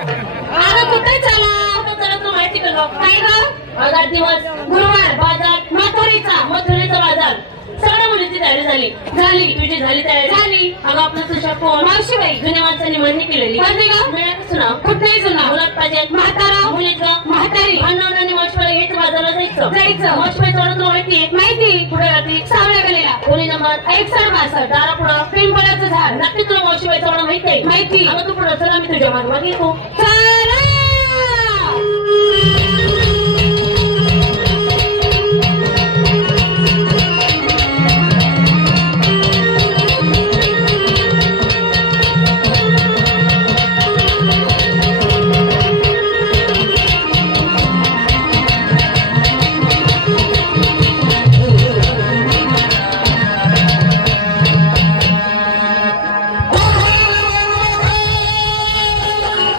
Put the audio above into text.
अगं कुठे चला तू माहिती का काय ग? बाजार दिवस, गुरुवार बाजार, मथुरेचा बाजार. सगळ्या मुलींची तयारी झाली. तुझी झाली तयारी? झाली. अगं आपलं तुझ्या कोण मावशीबाई जुन्या माणसांनी मान्य केलेली. कोणती ग? मिळालं ना कुठेही जुना मुलात पाहिजे म्हातारा मुलीत म्हातारी आणि मावशीला घ्यायचं बाजारला जायचं. मावशीबाई चढत तुला माहितीये माहिती पुढे राहते सावळ्या गलीला कोणी नंबर 6162 दारा पुढं पिंपळाचं झाड नक्की तुला मावशीबाई चढणं माहिती आहे माहिती. अगं तू पुढं चला मी तुझ्या मागे येतो. चल